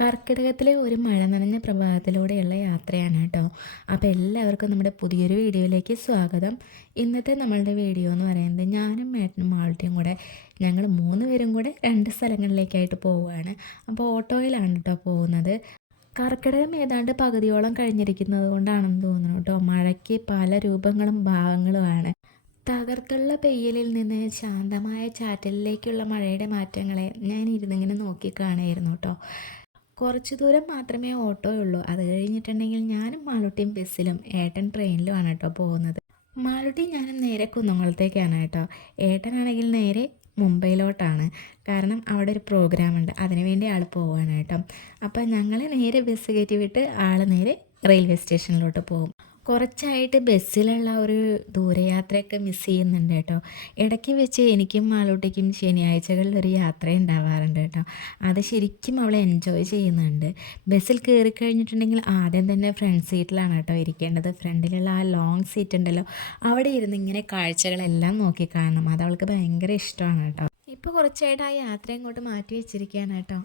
കർക്കിടകത്തിലെ ഒരു മഴ നനഞ്ഞ പ്രഭാതത്തിലൂടെയുള്ള യാത്രയാണ് കേട്ടോ. അപ്പോൾ എല്ലാവർക്കും നമ്മുടെ പുതിയൊരു വീഡിയോയിലേക്ക് സ്വാഗതം. ഇന്നത്തെ നമ്മളുടെ വീഡിയോ എന്ന് പറയുന്നത് ഞാനും ഏട്ടനും മാളുട്ടിയും കൂടെ ഞങ്ങൾ 3 പേരും കൂടെ 2 സ്ഥലങ്ങളിലേക്കായിട്ട് പോവുകയാണ്. അപ്പോൾ ഓട്ടോയിലാണ് കേട്ടോ പോകുന്നത്. കർക്കിടകം ഏതാണ്ട് പകുതിയോളം കഴിഞ്ഞിരിക്കുന്നത് കൊണ്ടാണെന്ന് തോന്നുന്നു കേട്ടോ. മഴയ്ക്ക് പല രൂപങ്ങളും ഭാവങ്ങളുമാണ്. തകർത്തുള്ള പെയ്യലിൽ നിന്ന് ശാന്തമായ ചാറ്റലിലേക്കുള്ള മഴയുടെ മാറ്റങ്ങളെ ഞാൻ ഇരുന്നിങ്ങനെ നോക്കി കാണുമായിരുന്നു കേട്ടോ. കുറച്ച് ദൂരം മാത്രമേ ഓട്ടോയുള്ളൂ. അത് കഴിഞ്ഞിട്ടുണ്ടെങ്കിൽ ഞാനും മാളുട്ടിയും ബസ്സിലും ഏട്ടൻ ട്രെയിനിലുമാണ് കേട്ടോ പോകുന്നത്. മാളുട്ടി ഞാനും നേരെ കുന്നംകുളത്തേക്കാണ് കേട്ടോ. ഏട്ടനാണെങ്കിൽ നേരെ മുംബൈയിലോട്ടാണ്. കാരണം അവിടെ ഒരു പ്രോഗ്രാം ഉണ്ട്, അതിനു വേണ്ടി ആൾ പോവാണ് കേട്ടോ. അപ്പം ഞങ്ങൾ നേരെ ബസ് കയറ്റി വിട്ട് ആൾ നേരെ റെയിൽവേ സ്റ്റേഷനിലോട്ട് പോകും. കുറച്ചായിട്ട് ബസ്സിലുള്ള ഒരു ദൂരയാത്രയൊക്കെ മിസ് ചെയ്യുന്നുണ്ട് കേട്ടോ. ഇടയ്ക്ക് വെച്ച് എനിക്കും മാളൂട്ടിക്കും ശനിയാഴ്ചകളിലൊരു യാത്ര ഉണ്ടാവാറുണ്ട് കേട്ടോ. അത് ശരിക്കും അവൾ എൻജോയ് ചെയ്യുന്നുണ്ട്. ബസ്സിൽ കയറി കഴിഞ്ഞിട്ടുണ്ടെങ്കിൽ ആദ്യം തന്നെ ഫ്രണ്ട് സീറ്റിലാണ് കേട്ടോ ഇരിക്കേണ്ടത്. ഫ്രണ്ടിലുള്ള ആ ലോങ് സീറ്റ് ഉണ്ടല്ലോ, അവിടെ ഇരുന്ന് ഇങ്ങനെ കാഴ്ചകളെല്ലാം നോക്കി കാണണം. അത് അവൾക്ക് ഭയങ്കര ഇഷ്ടമാണ് കേട്ടോ. ഇപ്പോൾ കുറച്ചായിട്ട് ആ യാത്ര ഇങ്ങോട്ട് മാറ്റി വെച്ചിരിക്കുകയാണ് കേട്ടോ.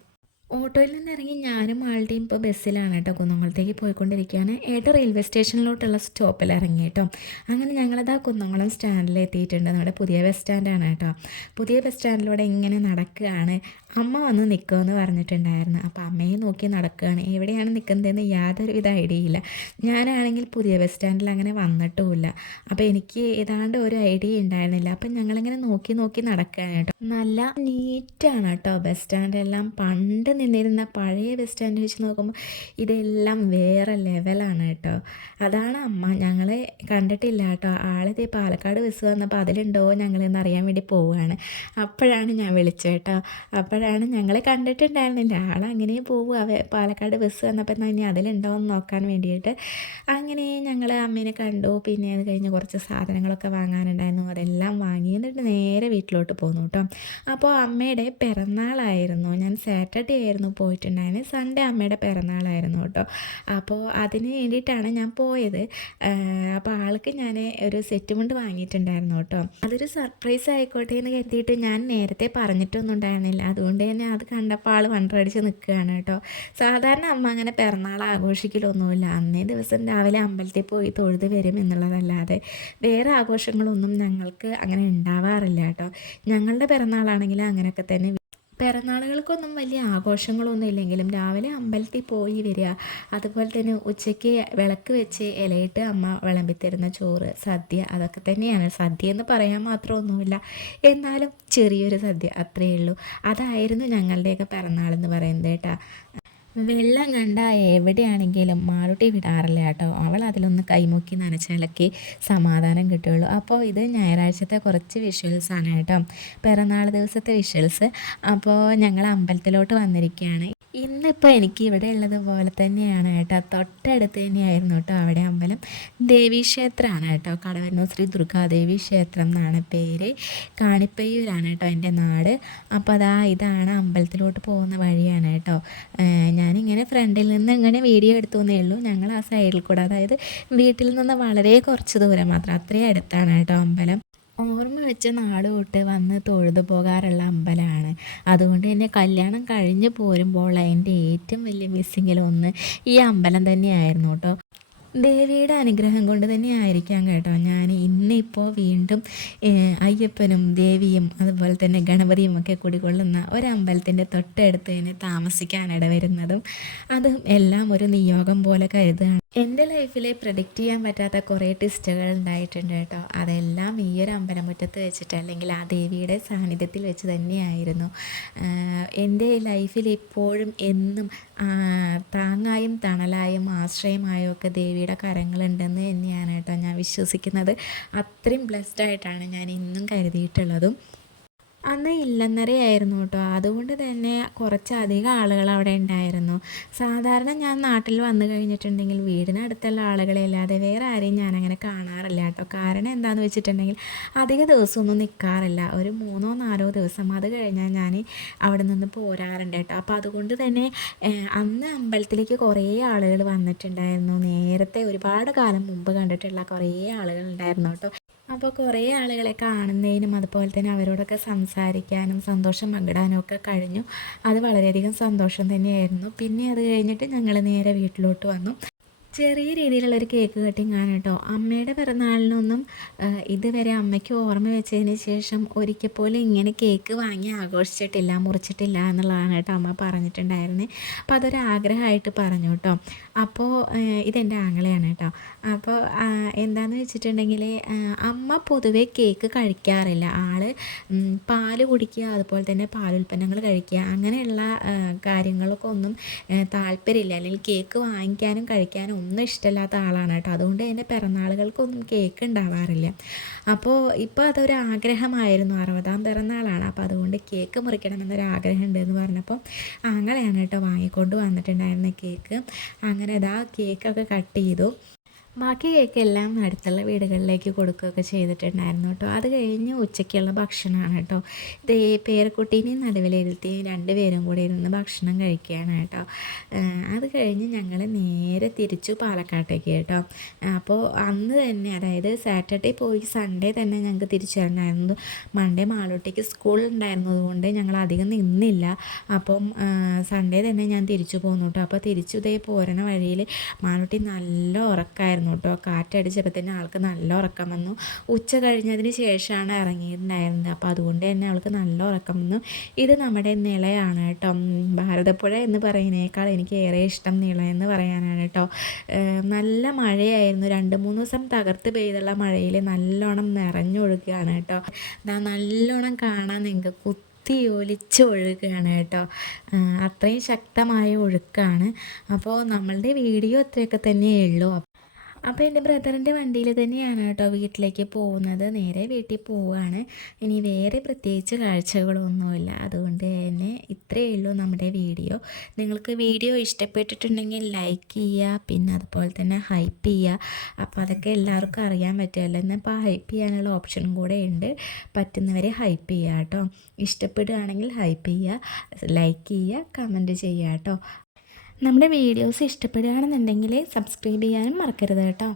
ഓട്ടോയിൽ നിന്ന് ഇറങ്ങി ഞാനും ആളുടെയും ഇപ്പോൾ ബസ്സിലാണ് കേട്ടോ കുന്നംകുളത്തേക്ക് പോയിക്കൊണ്ടിരിക്കുകയാണ്. ഏട്ടൻ റെയിൽവേ സ്റ്റേഷനിലോട്ടുള്ള സ്റ്റോപ്പിൽ ഇറങ്ങി കേട്ടോ. അങ്ങനെ ഞങ്ങളത് ആ കുന്നംകുളം സ്റ്റാൻഡിൽ എത്തിയിട്ടുണ്ട്. നമ്മുടെ പുതിയ ബസ് സ്റ്റാൻഡാണ് കേട്ടോ. പുതിയ ബസ് സ്റ്റാൻഡിലൂടെ ഇങ്ങനെ നടക്കുകയാണ്. അമ്മ വന്ന് നിൽക്കുമെന്ന് പറഞ്ഞിട്ടുണ്ടായിരുന്നു. അപ്പോൾ അമ്മയെ നോക്കി നടക്കുകയാണ്. എവിടെയാണ് നിൽക്കുന്നതെന്ന് യാതൊരുവിധ ഐഡിയ ഇല്ല. ഞാനാണെങ്കിൽ പുതിയ ബസ് സ്റ്റാൻഡിൽ അങ്ങനെ വന്നിട്ടുമില്ല. അപ്പോൾ എനിക്ക് ഏതാണ്ട് ഒരു ഐഡിയ ഉണ്ടായിരുന്നില്ല. അപ്പം ഞങ്ങളിങ്ങനെ നോക്കി നോക്കി നടക്കുകയാണ് കേട്ടോ. നല്ല നീറ്റാണ് കേട്ടോ ബസ് സ്റ്റാൻഡെല്ലാം. പണ്ട് നിന്നിരുന്ന പഴയ ബസ് സ്റ്റാൻഡ് വെച്ച് നോക്കുമ്പോൾ ഇതെല്ലാം വേറെ ലെവലാണ് കേട്ടോ. അതാണ് അമ്മ. ഞങ്ങളെ കണ്ടിട്ടില്ല കേട്ടോ. ആളിതേ പാലക്കാട് ബസ് വന്നപ്പോൾ അതിലുണ്ടോ ഞങ്ങളെന്ന് അറിയാൻ വേണ്ടി പോവുകയാണ്. അപ്പോഴാണ് ഞാൻ വിളിച്ചത് കേട്ടോ. അപ്പോഴാണ് ഞങ്ങളെ കണ്ടിട്ടുണ്ടായിരുന്നില്ല. ആളങ്ങനെ പോവുക പാലക്കാട് ബസ് വന്നപ്പോൾ ഇനി അതിലുണ്ടോ എന്ന് നോക്കാൻ വേണ്ടിയിട്ട്. അങ്ങനെ ഞങ്ങൾ അമ്മേനെ കണ്ടു. പിന്നെ അത് കഴിഞ്ഞ് കുറച്ച് സാധനങ്ങളൊക്കെ വാങ്ങാനുണ്ടായിരുന്നു. അതെല്ലാം വാങ്ങി എന്നിട്ട് നേരെ വീട്ടിലോട്ട് പോന്നു കേട്ടോ. അപ്പോൾ അമ്മയുടെ പിറന്നാളായിരുന്നു. ഞാൻ സാറ്റർഡേ ആയിരുന്നു പോയിട്ടുണ്ടായിരുന്നത്. സൺഡേ അമ്മയുടെ പിറന്നാളായിരുന്നു കേട്ടോ. അപ്പോൾ അതിന് വേണ്ടിയിട്ടാണ് ഞാൻ പോയത്. അപ്പോൾ ആൾക്ക് ഞാൻ ഒരു സെറ്റ് മുണ്ട് വാങ്ങിയിട്ടുണ്ടായിരുന്നു കേട്ടോ. അതൊരു സർപ്രൈസ് ആയിക്കോട്ടെ എന്ന് കരുതിയിട്ട് ഞാൻ നേരത്തെ പറഞ്ഞിട്ടൊന്നും ഉണ്ടായിരുന്നില്ല. അതുകൊണ്ട് തന്നെ അത് കണ്ടപ്പോൾ ആൾ വണ്ടടിച്ച് നിൽക്കുകയാണ് കേട്ടോ. സാധാരണ അമ്മ അങ്ങനെ പിറന്നാൾ ആഘോഷിക്കലൊന്നുമില്ല. അന്നേ ദിവസം രാവിലെ അമ്പലത്തിൽ പോയി തൊഴുത് വരും എന്നുള്ളതല്ലാതെ വേറെ ആഘോഷങ്ങളൊന്നും ഞങ്ങൾക്ക് അങ്ങനെ ഉണ്ടാവാറില്ല കേട്ടോ. ഞങ്ങളുടെ പിറന്നാളാണെങ്കിൽ അങ്ങനെയൊക്കെ തന്നെ. പിറന്നാളുകൾക്കൊന്നും വലിയ ആഘോഷങ്ങളൊന്നും ഇല്ലെങ്കിലും രാവിലെ അമ്പലത്തിൽ പോയി വരിക, അതുപോലെ തന്നെ ഉച്ചയ്ക്ക് വിളക്ക് വെച്ച് ഇലയിട്ട് അമ്മ വിളമ്പിത്തരുന്ന ചോറ്, സദ്യ, അതൊക്കെ തന്നെയാണ്. സദ്യ എന്ന് പറയാൻ മാത്രമൊന്നുമില്ല, എന്നാലും ചെറിയൊരു സദ്യ അത്രയേ ഉള്ളൂ. അതായിരുന്നു ഞങ്ങളുടെയൊക്കെ പിറന്നാളെന്ന് പറയുന്നത് കേട്ടോ. വെള്ളം കണ്ട എവിടെയാണെങ്കിലും മാളുട്ടി വിടാറില്ല കേട്ടോ. അവൾ അതിലൊന്ന് കൈമുക്കി നനച്ചാലൊക്കെ സമാധാനം കിട്ടുകയുള്ളൂ. അപ്പോൾ ഇത് ഞായറാഴ്ചത്തെ കുറച്ച് വിഷ്വൽസാണ് കേട്ടോ, പിറന്നാൾ ദിവസത്തെ വിഷ്വൽസ്. അപ്പോൾ ഞങ്ങൾ അമ്പലത്തിലോട്ട് വന്നിരിക്കുകയാണ്. ഇന്നിപ്പോൾ എനിക്ക് ഇവിടെ ഉള്ളതുപോലെ തന്നെയാണ് കേട്ടോ. തൊട്ടടുത്ത് തന്നെയായിരുന്നു കേട്ടോ അവിടെ അമ്പലം. ദേവീക്ഷേത്രമാണ് കേട്ടോ. കടവന്നൂർ ശ്രീ ദുർഗാദേവി ക്ഷേത്രം എന്നാണ് പേര്. കാണിപ്പയ്യൂരാണ് കേട്ടോ എൻ്റെ നാട്. അപ്പോൾ ഇതാണ് അമ്പലത്തിലോട്ട് പോകുന്ന വഴിയാണ് കേട്ടോ. ഞാനിങ്ങനെ ഫ്രണ്ടിൽ നിന്ന് ഇങ്ങനെ വീഡിയോ എടുത്തുവെന്നേ ഉള്ളൂ. ഞങ്ങൾ ആ സൈഡിൽ കൂടെ, അതായത് വീട്ടിൽ നിന്ന് വളരെ കുറച്ച് ദൂരം മാത്രം, അത്രയും അടുത്താണ് കേട്ടോ അമ്പലം. ഓർമ്മ വെച്ച് നാട് വിട്ട് വന്ന് തൊഴുതു പോകാറുള്ള അമ്പലമാണ്. അതുകൊണ്ട് തന്നെ കല്യാണം കഴിഞ്ഞ് പോരുമ്പോൾ എൻ്റെ ഏറ്റവും വലിയ മിസ്സിങ്ങിലൊന്ന് ഈ അമ്പലം തന്നെയായിരുന്നു കേട്ടോ. ദേവിയുടെ അനുഗ്രഹം കൊണ്ട് തന്നെ ആയിരിക്കാം കേട്ടോ ഞാൻ ഇന്നിപ്പോൾ വീണ്ടും അയ്യപ്പനും ദേവിയും അതുപോലെ തന്നെ ഗണപതിയും ഒക്കെ കുടികൊള്ളുന്ന ഒരമ്പലത്തിൻ്റെ തൊട്ടടുത്ത് തന്നെ താമസിക്കാനിട വരുന്നതും അതും എല്ലാം ഒരു നിയോഗം പോലെ കരുതുകയാണ്. എൻ്റെ ലൈഫിൽ പ്രഡിക്റ്റ് ചെയ്യാൻ പറ്റാത്ത കുറേ ട്വിസ്റ്റുകൾ ഉണ്ടായിട്ടുണ്ട് കേട്ടോ. അതെല്ലാം ഈ ഒരു അമ്പലമുറ്റത്ത് വെച്ചിട്ട്, അല്ലെങ്കിൽ ആ ദേവിയുടെ സാന്നിധ്യത്തിൽ വെച്ച് തന്നെയായിരുന്നു. എൻ്റെ ലൈഫിൽ എപ്പോഴും എന്നും താങ്ങായും തണലായും ആശ്രയമായും ഒക്കെ ദേവിയുടെ കരങ്ങളുണ്ടെന്ന് തന്നെയാണ് കേട്ടോ ഞാൻ വിശ്വസിക്കുന്നത്. അത്രയും ബ്ലെസ്ഡ് ആയിട്ടാണ് ഞാൻ ഇന്നും കരുതിയിട്ടുള്ളതും. അന്ന് ഇല്ലന്നരയായിരുന്നു കേട്ടോ. അതുകൊണ്ട് തന്നെ കുറച്ചധികം ആളുകൾ അവിടെ ഉണ്ടായിരുന്നു. സാധാരണ ഞാൻ നാട്ടിൽ വന്നു കഴിഞ്ഞിട്ടുണ്ടെങ്കിൽ വീടിനടുത്തുള്ള ആളുകളെ അല്ലാതെ വേറെ ആരെയും ഞാനങ്ങനെ കാണാറില്ല കേട്ടോ. കാരണം എന്താണെന്ന് വെച്ചിട്ടുണ്ടെങ്കിൽ അധിക ദിവസമൊന്നും നിൽക്കാറില്ല. ഒരു 3-4 ദിവസം, അത് കഴിഞ്ഞാൽ ഞാൻ അവിടെ നിന്ന് പോരാറുണ്ട് കേട്ടോ. അപ്പോൾ അതുകൊണ്ട് തന്നെ അന്ന് അമ്പലത്തിലേക്ക് കുറേ ആളുകൾ വന്നിട്ടുണ്ടായിരുന്നു. നേരത്തെ ഒരുപാട് കാലം മുമ്പ് കണ്ടിട്ടുള്ള കുറേ ആളുകൾ ഉണ്ടായിരുന്നു കേട്ടോ. അപ്പോൾ കുറേ ആളുകളെ കാണുന്നതിനും അതുപോലെ തന്നെ അവരോടൊക്കെ സംസാരിക്കാനും സന്തോഷം പങ്കിടാനും ഒക്കെ കഴിഞ്ഞു. അത് വളരെയധികം സന്തോഷം തന്നെയായിരുന്നു. പിന്നെ അത് കഴിഞ്ഞിട്ട് ഞങ്ങൾ നേരെ വീട്ടിലോട്ട് വന്നു. ചെറിയ രീതിയിലുള്ളൊരു കേക്ക് കട്ടിങ് ആണ് കേട്ടോ. അമ്മയുടെ പിറന്നാളിനൊന്നും ഇതുവരെ അമ്മയ്ക്ക് ഓർമ്മ വെച്ചതിന് ശേഷം ഒരിക്കൽ പോലും ഇങ്ങനെ കേക്ക് വാങ്ങി ആഘോഷിച്ചിട്ടില്ല, മുറിച്ചിട്ടില്ല എന്നുള്ളതാണ് കേട്ടോ അമ്മ പറഞ്ഞിട്ടുണ്ടായിരുന്നത്. അപ്പോൾ അതൊരു ആഗ്രഹമായിട്ട് പറഞ്ഞു കേട്ടോ. അപ്പോൾ ഇതെൻ്റെ ആങ്ങളയാണ് കേട്ടോ. അപ്പോൾ എന്താണെന്ന് വെച്ചിട്ടുണ്ടെങ്കിൽ അമ്മ പൊതുവേ കേക്ക് കഴിക്കാറില്ല. ആൾ പാല് കുടിക്കുക, അതുപോലെ തന്നെ പാലുൽപ്പന്നങ്ങൾ കഴിക്കുക, അങ്ങനെയുള്ള കാര്യങ്ങളൊക്കെ ഒന്നും താല്പര്യമില്ല. അല്ലെങ്കിൽ കേക്ക് വാങ്ങിക്കാനും കഴിക്കാനും ഒന്നും ഇഷ്ടമില്ലാത്ത ആളാണ് കേട്ടോ. അതുകൊണ്ട് തന്നെ പിറന്നാളുകൾക്കൊന്നും കേക്ക് ഉണ്ടാവാറില്ല. അപ്പോൾ ഇപ്പോൾ അതൊരു ആഗ്രഹമായിരുന്നു, 60ാം പിറന്നാളാണ്. അപ്പോൾ അതുകൊണ്ട് കേക്ക് മുറിക്കണമെന്നൊരു ആഗ്രഹം ഉണ്ടെന്ന് പറഞ്ഞപ്പോൾ ആങ്ങളെയാണ് കേട്ടോ വാങ്ങിക്കൊണ്ട് വന്നിട്ടുണ്ടായിരുന്ന കേക്ക്. അങ്ങനെ ഇതാ കേക്കൊക്കെ കട്ട് ചെയ്തു. ബാക്കി കേക്കെല്ലാം അടുത്തുള്ള വീടുകളിലേക്ക് കൊടുക്കുകയൊക്കെ ചെയ്തിട്ടുണ്ടായിരുന്നു കേട്ടോ. അത് കഴിഞ്ഞ് ഉച്ചയ്ക്കുള്ള ഭക്ഷണമാണ് കേട്ടോ. ഇത് പേരക്കുട്ടീനെയും നടുവിലിരുത്തി 2 പേരും കൂടി ഇരുന്ന് ഭക്ഷണം കഴിക്കുകയാണ് കേട്ടോ. അത് കഴിഞ്ഞ് ഞങ്ങൾ നേരെ തിരിച്ചു പാലക്കാട്ടേക്ക് കേട്ടോ. അപ്പോൾ അന്ന് തന്നെ, അതായത് സാറ്റർഡേ പോയി സൺഡേ തന്നെ ഞങ്ങൾക്ക് തിരിച്ചു വരണമായിരുന്നു. മൺഡേ മാളൂട്ടിക്ക് സ്കൂൾ ഉണ്ടായിരുന്നത് കൊണ്ട് ഞങ്ങൾ അധികം നിന്നില്ല. അപ്പം സൺഡേ തന്നെ ഞാൻ തിരിച്ചു പോന്നു കേട്ടോ. അപ്പോൾ തിരിച്ചു ഇതേ പോരണ വഴിയിൽ മാളൂട്ടി നല്ല ഉറക്കമായിരുന്നു കേട്ടോ. കാറ്റടിച്ചപ്പോൾ തന്നെ ആൾക്ക് നല്ല ഉറക്കം വന്നു. ഉച്ച കഴിഞ്ഞതിന് ശേഷമാണ് ഇറങ്ങിയിട്ടുണ്ടായിരുന്നത്. അപ്പോൾ അതുകൊണ്ട് തന്നെ അവൾക്ക് നല്ല ഉറക്കം വന്നു. ഇത് നമ്മുടെ നിളയാണ് കേട്ടോ. ഭാരതപ്പുഴ എന്ന് പറയുന്നതിനേക്കാൾ എനിക്ക് ഏറെ ഇഷ്ടം നിള എന്ന് പറയാനാണ് കേട്ടോ. നല്ല മഴയായിരുന്നു. 2-3 ദിവസം തകർത്ത് പെയ്തുള്ള മഴയിൽ നല്ലോണം നിറഞ്ഞൊഴുകുകയാണ് കേട്ടോ. നല്ലോണം കാണാൻ നിങ്ങൾക്ക് കുത്തി ഒലിച്ച് ഒഴുകുകയാണ് കേട്ടോ. അത്രയും ശക്തമായ ഒഴുക്കാണ്. അപ്പോൾ നമ്മളുടെ വീഡിയോ അത്രയൊക്കെ തന്നെയേ ഉള്ളൂ. അപ്പോൾ എൻ്റെ ബ്രദറിൻ്റെ വണ്ടിയിൽ തന്നെയാണ് കേട്ടോ വീട്ടിലേക്ക് പോകുന്നത്. നേരെ വീട്ടിൽ പോവുകയാണ്. ഇനി വേറെ പ്രത്യേകിച്ച് കാഴ്ചകളൊന്നുമില്ല. അതുകൊണ്ട് തന്നെ ഇത്രയേ ഉള്ളൂ നമ്മുടെ വീഡിയോ. നിങ്ങൾക്ക് വീഡിയോ ഇഷ്ടപ്പെട്ടിട്ടുണ്ടെങ്കിൽ ലൈക്ക് ചെയ്യുക, പിന്നെ അതുപോലെ തന്നെ ഹൈപ്പ് ചെയ്യുക. അപ്പോൾ അതൊക്കെ എല്ലാവർക്കും അറിയാൻ പറ്റുമല്ലോ. എന്നിപ്പോൾ ഹൈപ്പ് ചെയ്യാനുള്ള ഓപ്ഷനും കൂടെ ഉണ്ട്. പറ്റുന്നവരെ ഹൈപ്പ് ചെയ്യുക കേട്ടോ. ഇഷ്ടപ്പെടുകയാണെങ്കിൽ ഹൈപ്പ് ചെയ്യുക, ലൈക്ക് ചെയ്യുക, കമൻറ്റ് ചെയ്യുക കേട്ടോ. നമ്മുടെ വീഡിയോസ് ഇഷ്ടപ്പെടുകയാണെന്നുണ്ടെങ്കിൽ സബ്സ്ക്രൈബ് ചെയ്യാനും മറക്കരുത് കേട്ടോ.